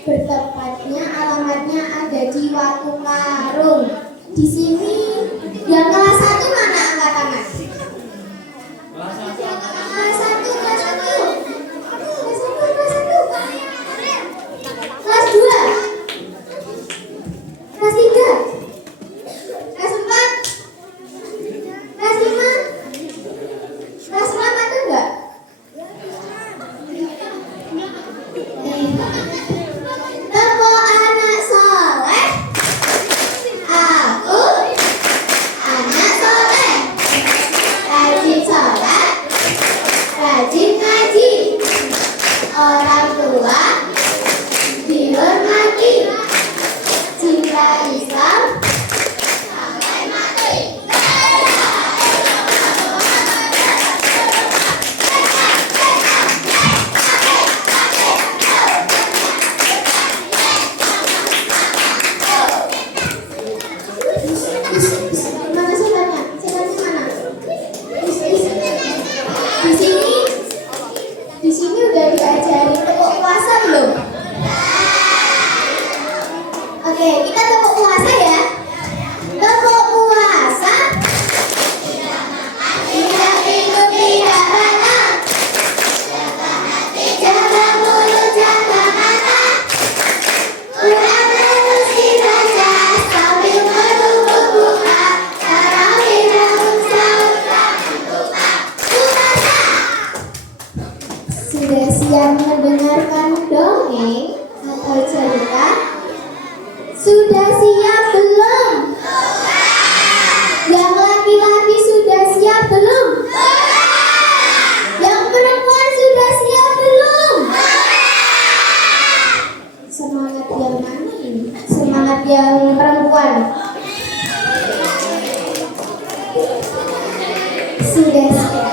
Bertepatnya alamatnya ada di Watu Karung. Di sini yang kelas 1 mana angkat tangan? Kelas 1, kelas 1. Kelas 2. Kelas 3. Kelas 4. Kelas 5. Kelas 6 ada enggak? Tepuk anak soleh. Aku anak soleh. Rajin sholat, rajin ngaji. Orang tua dihormati. Cinta Islam sampai mati. Mana setannya? Setannya mana? Di sini udah diajari tepuk puasa belum? Oke, kita tepuk puasa ya. Tepuk puasa. Tidak minum, tidak makan. Jaga mulut, jaga mata. Quran terus dibaca sambil menunggu buka. Tarawih bangun sahur jangan lupa puasa. Sudah siap mendengarkan dongeng atau cerita? Sudah siap belum? Yang laki-laki sudah siap belum? Yang perempuan sudah siap belum? Semangat yang mana ini? Semangat yang perempuan. Sudah siap?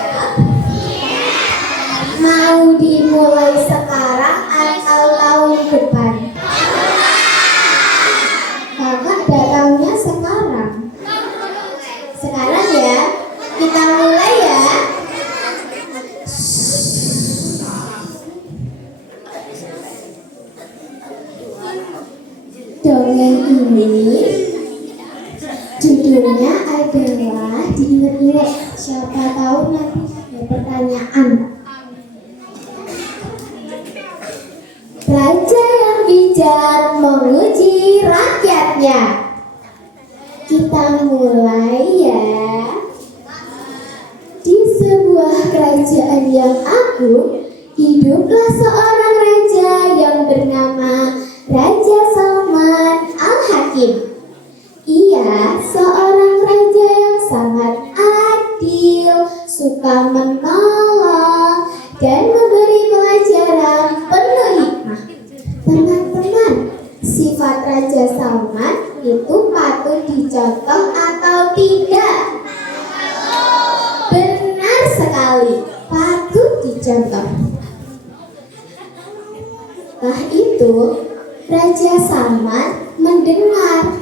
Mau dimulai sekarang atau tahun depan? Kakak datangnya sekarang. Sekarang ya, kita mulai ya. Dongeng ini judulnya adalah diingat-ingat. Siapa tahu nanti ada pertanyaan. Raja yang bijak menguji rakyatnya. Kita mulai ya. Di sebuah kerajaan yang agung, hiduplah seorang raja yang bernama Raja Salman Al-Hakim. Ia seorang raja yang sangat adil, suka menolong, dan memberi pelajaran penuh hikmah. Teman-teman, sifat Raja Salman itu patut dicontoh atau tidak? Benar sekali, patut dicontoh. Setelah itu, Raja Salman mendengar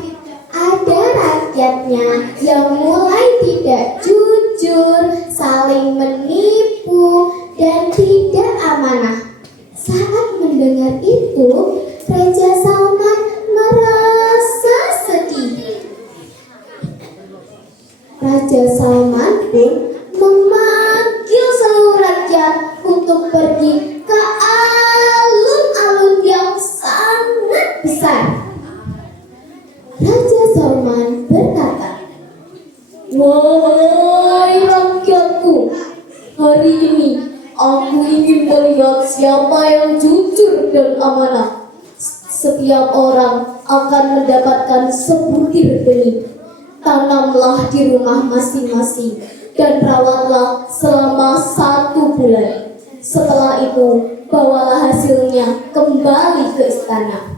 ada rakyatnya yang mulai tidak jujur, saling menipu, dan tidak amanah. Saat mendengar itu, Raja Salman merasa sedih. Raja Salman pun memanggil seluruh rakyat untuk pergi ke alun-alun yang sangat besar. Raja Salman berkata, "Wahai rakyatku, hari ini aku ingin melihat siapa yang jujur dan amanah. Setiap orang akan mendapatkan sebutir benih. Tanamlah di rumah masing-masing dan rawatlah selama 1 bulan. Setelah itu, bawalah hasilnya kembali ke istana."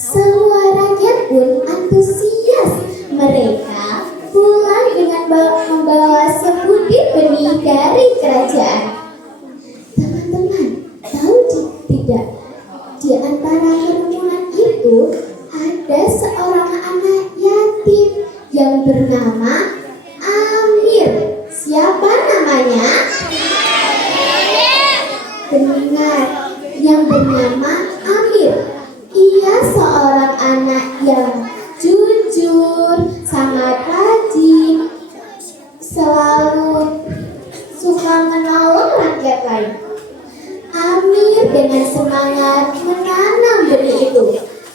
Semua rakyat pun antusias. Mereka pulang dengan membawa sebutir benih dari kerajaan. Teman-teman, tahu tidak? Di antara kerumunan itu ada seorang anak yatim yang bernama Amir. Siapa namanya? Benar, yang bernama Amir. seorang anak yang jujur, sangat rajin, selalu suka menolong rakyat lain. Amir dengan semangat menanam benih itu.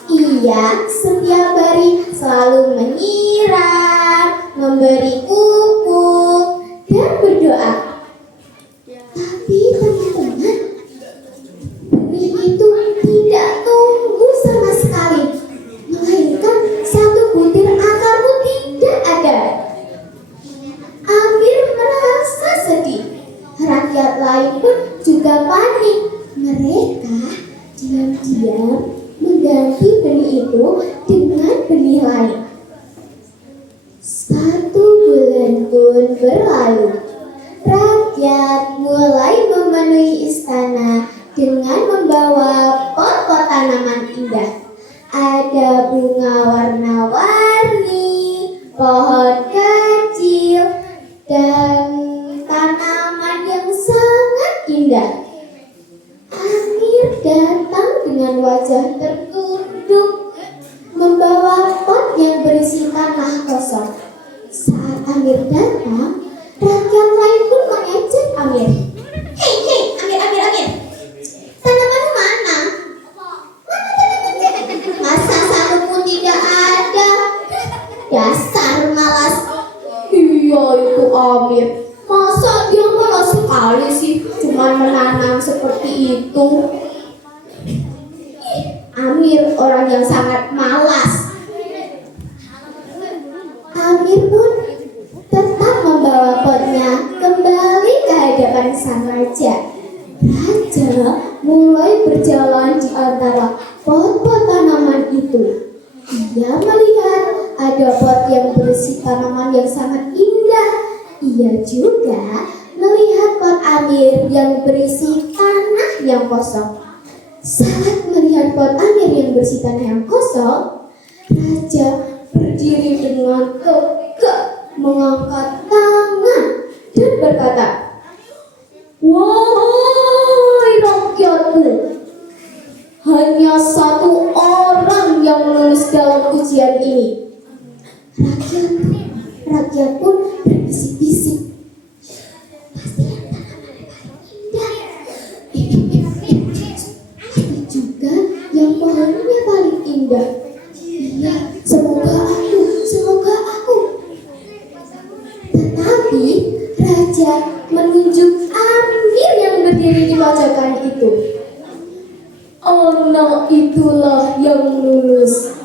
Ia setiap hari selalu menyiram, memberi pupuk, dan berdoa. Tapi teman-teman, benih itu tidak tumbuh sama sekali, melainkan satu butir akar pun tidak ada. Amir merasa sedih. Rakyat lain pun juga panik. Mereka diam-diam mengganti benih itu dengan benih lain. 1 bulan pun berlalu. Rakyat mulai memenuhi istana dengan membawa pot-pot tanaman indah. Ada bunga warna-warni, pohon kecil, dan tanaman yang sangat indah. Amir datang dengan wajah tertunduk, membawa pot yang berisi tanah kosong. Saat Amir datang, rakyat lain pun mengejek Amir. Hei, Amir. Tanamanmu mana? Mana tanamannya? Masa satu pun tidak ada? Dasar malas. Iya itu Amir. Masa dia malas sekali sih, cuma menanam seperti itu. Amir orang yang sangat malas. Amir pun tetap membawa potnya kembali ke hadapan sang raja. Raja mulai berjalan di antara pot-pot tanaman itu. Ia melihat ada pot yang berisi tanaman yang sangat indah. Ia juga melihat pot Amir yang berisi tanah yang kosong. Saat melihat pot Amir yang berisi tanah yang kosong, raja berdiri dengan tegak, mengangkat tangan dan berkata, "Wahai rakyatku, hanya satu orang yang lulus dalam ujian ini." Rakyat pun berbisik-bisik, "Pasti yang tanamannya paling indah. Pasti juga yang pohonnya paling indah. Iya, semoga aku." Tetapi raja menunjuk Amir yang berdiri di pojokan itu. Anak itulah yang lulus.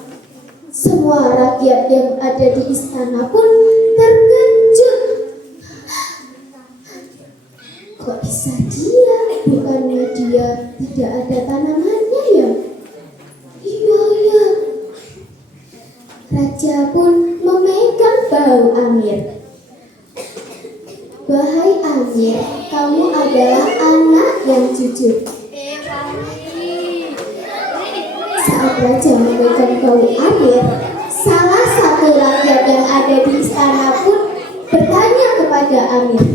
Semua rakyat yang ada di istana pun terkejut. Kok bisa dia? Bukannya dia tidak ada tanamannya ya? Iya. Raja pun memegang bahu Amir. "Wahai Amir, kamu adalah anak yang jujur." Saat raja memegang bahu Amir, salah satu rakyat yang ada di istana pun bertanya kepada Amir,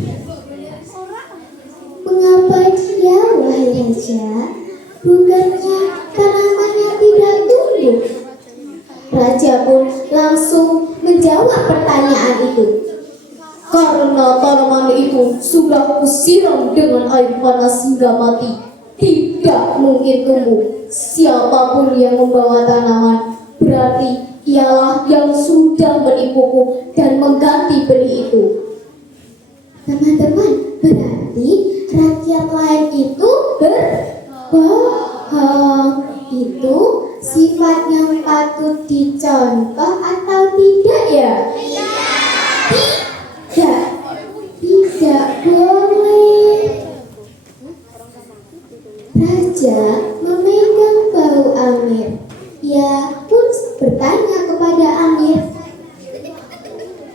"Mengapa dia, wahai raja? Bukannya tanamannya tidak tumbuh?" Raja pun langsung menjawab pertanyaan itu. "Karena tanaman itu sudah kusiram dengan air panas hingga mati, tidak mungkin tumbuh. Siapapun yang membawa tanaman, berarti ialah yang sudah menipuku dan mengganti benih itu." Teman-teman, berarti rakyat lain itu berbohong. Itu sifat yang patut dicontoh atau tidak ya? Tidak boleh. Raja memegang bahu Amir. Ia pun bertanya kepada Amir,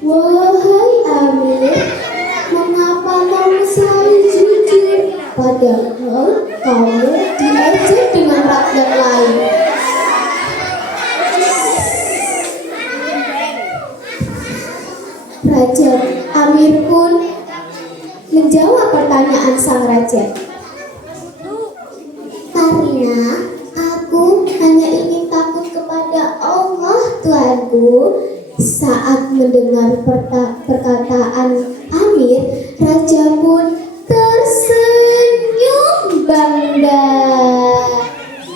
"Wahai Amir, mengapa kamu selalu jujur, padahal kamu diejek dengan rakyat lain?" Raja Amir pun menjawab pertanyaan sang raja. "Karena aku hanya ingin takut saudaraku, saat mendengar perkataan Amir, raja pun tersenyum bangga.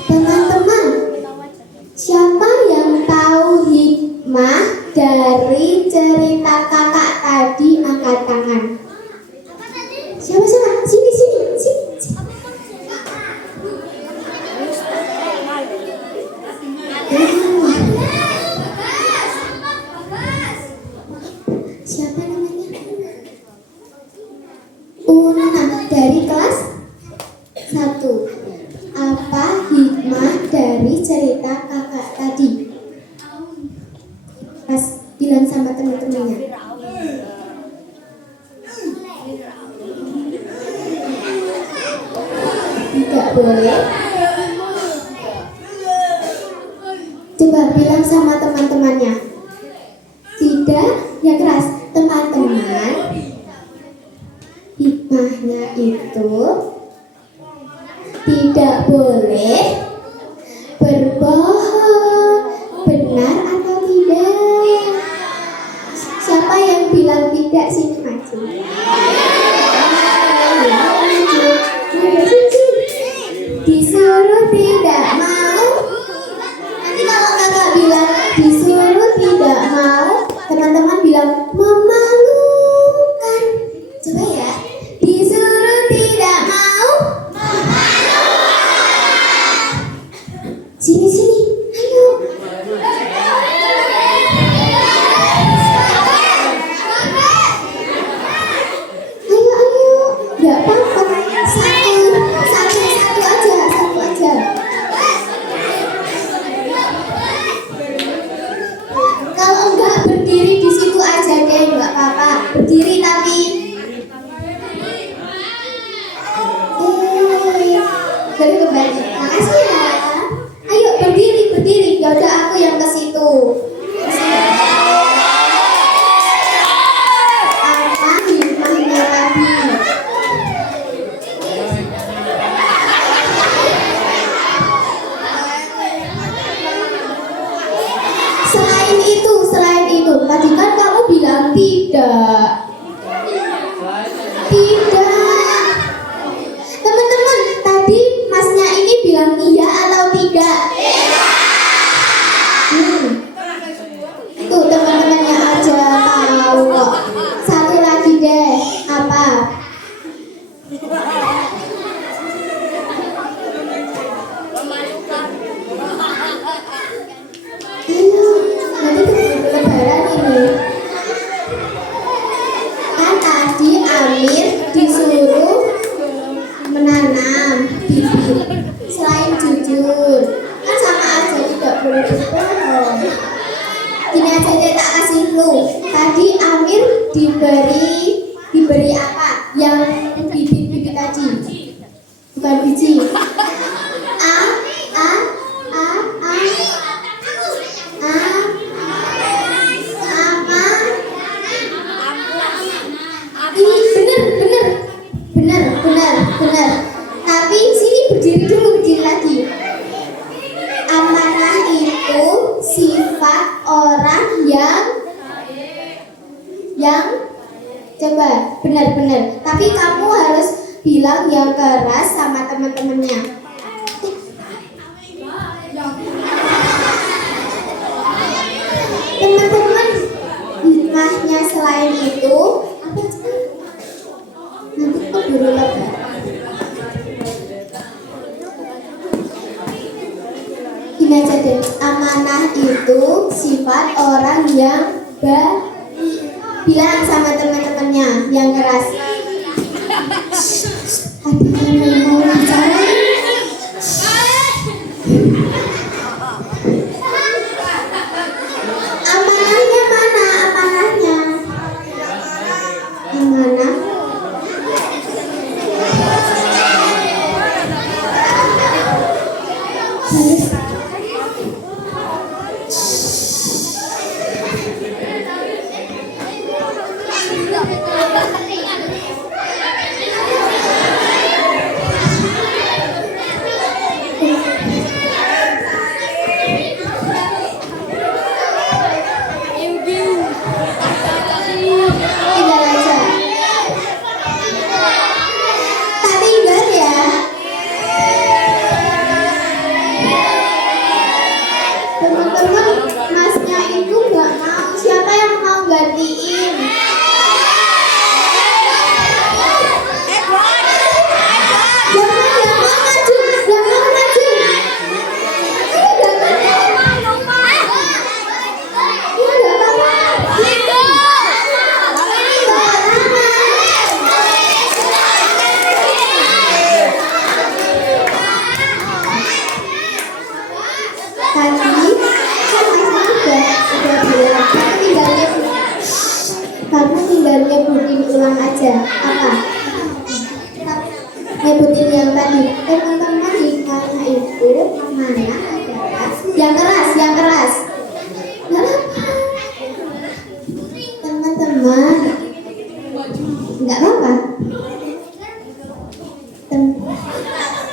Teman-teman, siapa yang tahu hikmah dari cerita kakak tadi? Angkat tangan. Siapa? Sini. Siapa namanya? Una dari kelas 1. Apa hikmah dari cerita kakak tadi? Pas bilang sama teman-temannya. Tidak boleh. Coba bilang sama teman-temannya. Tidak, ya keras. Teman-teman, hikmahnya itu tidak boleh berbohong. Benar atau tidak? Siapa yang bilang tidak? Sini maju. Disuruh tidak mau. Nanti kalau kakak bilang disuruh tidak mau, teman-teman bilang memalukan. Coba ya. Disuruh tidak mau. Sini. Ayo. Gak apa-apa. Satu aja. Kalau enggak berdiri di situ aja deh, enggak apa-apa. Berdiri tapi dari kembali. Makasih ya. Ayo berdiri. Ya udah aku yang ke situ. Apa hikmahnya tadi? Selain itu, tadi kan kamu bilang tidak. Teman-teman, tadi masnya ini bilang iya atau tidak? Tuh teman-temannya aja tahu kok. Satu lagi deh, apa? Ayo, nanti lebaran ini. Kan tadi Amir disuruh menanam bibit. Selain jujur, kan sama aja tidak boleh berbohong. Gini aja deh, tak kasih clue. Tadi Amir diberi apa? Yang bibit-bibit tadi. Bukan biji. Benar. Tapi sini berdiri lagi. Amanah itu sifat orang yang coba benar. Tapi kamu harus bilang yang keras sama teman-temannya. Teman-teman, hikmahnya selain itu apa sih? Nanti keburu lebaran. Gini aja deh, amanah itu sifat orang yang bilang sama teman-temannya yang keras. Ada yang mau bicara? Amanahnya mana? Amanah. Tadi kan Mas udah bilang kamu tinggal nyebutin ulang aja. Apa? Nyebutin yang tadi. Teman-teman di sana itu mana adalah yang keras. Nggak apa. Teman-teman, nggak apa-apa.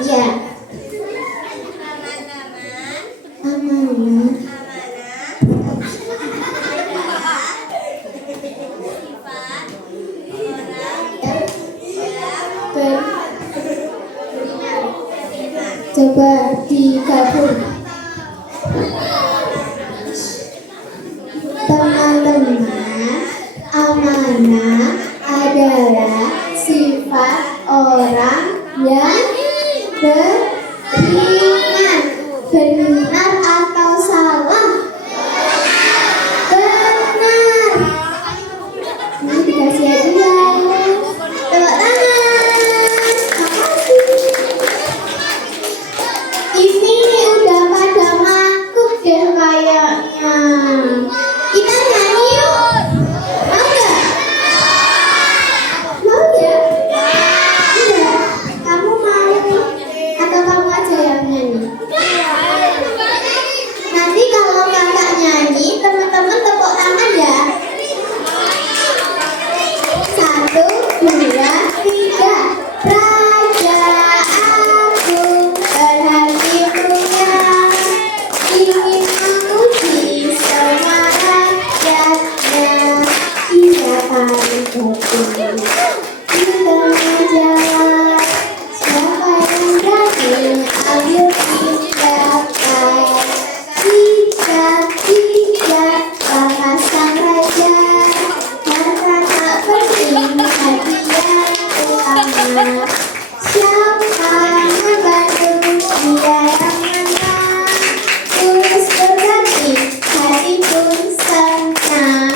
Ya. Amanah. Coba digabung. Teman-teman, amanah adalah sifat orang yang beriman. Benar atau salah? Benar. Ini dikasih hadiah. Tepuk tangan. Makasih. Ini udah pada makuk deh kayaknya. Kita nyanyi yuk. Mau nggak? Mau ya? Enggak. Kamu mau atau kamu aja yang nyanyi? Nanti kalau kakak nyanyi, teman-teman tepuk tangan ya. 1, 2, 3. Raja Agung berhati mulia, ingin memuji semua rakyatnya. Ia paling betul kita menjawab, siapa yang berani ambil tindakan. Tidak bahas sang raja, karena tak penting hadiah utama. Siapa membantu dia yang menang, tulus berbagi, hati pun senang.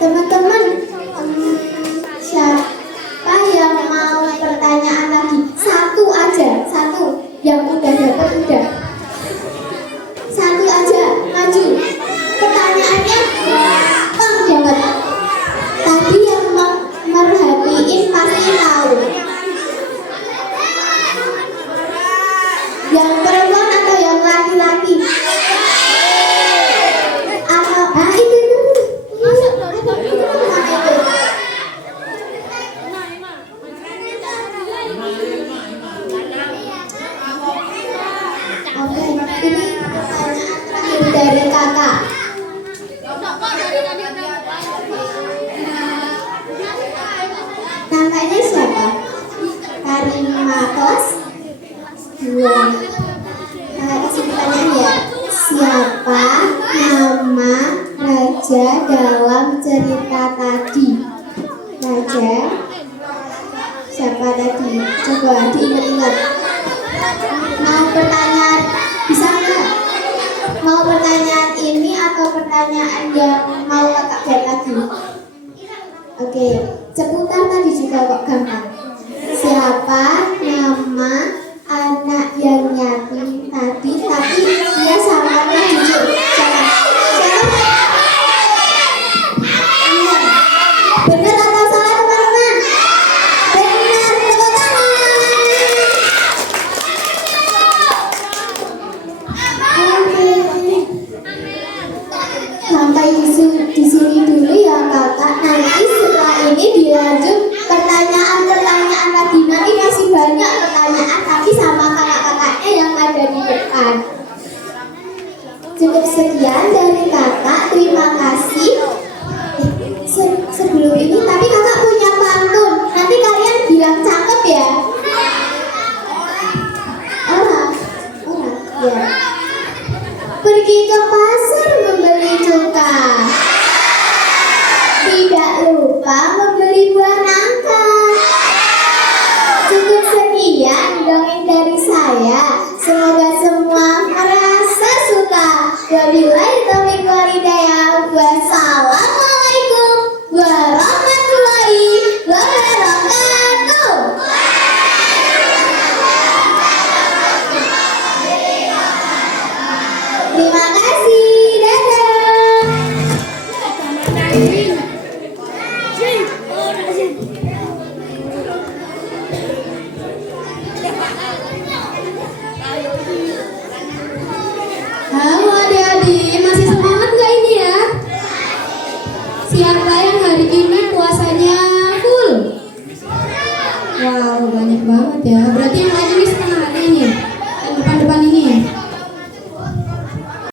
Karena teman-teman, siapa yang mau pertanyaan lagi? Satu aja, satu yang udah dapat udah. Satu aja, maju. Pertanyaannya gampang banget. Tadi yang merhatiin pasti tahu. Yang perempuan atau yang laki-laki? Atau itu dulu. Mana itu? Oke, ini pertanyaan terakhir dari kakak. Namanya siapa? Karima Kos 2. Kasih pertanyaan ya. Siapa nama raja dalam cerita tadi? Raja siapa tadi? Coba diingat-ingat. Mau pertanyaan, bisa nggak? Mau pertanyaan ini atau pertanyaan yang mau kakak buat lagi? Oke, seputar tadi juga kok gampang. Siapa nama anak yang yatim tadi, tapi dia samarnya jujur? Siapa? Benar atau salah teman-teman? Benar, tepuk tangan. Sampai di sini dulu ya kakak. Nanti setelah ini dilanjut pertanyaan-pertanyaan lagi. Nanti masih banyak pertanyaan Wow, banyak banget ya. Berarti yang lain ini setengah hari nih.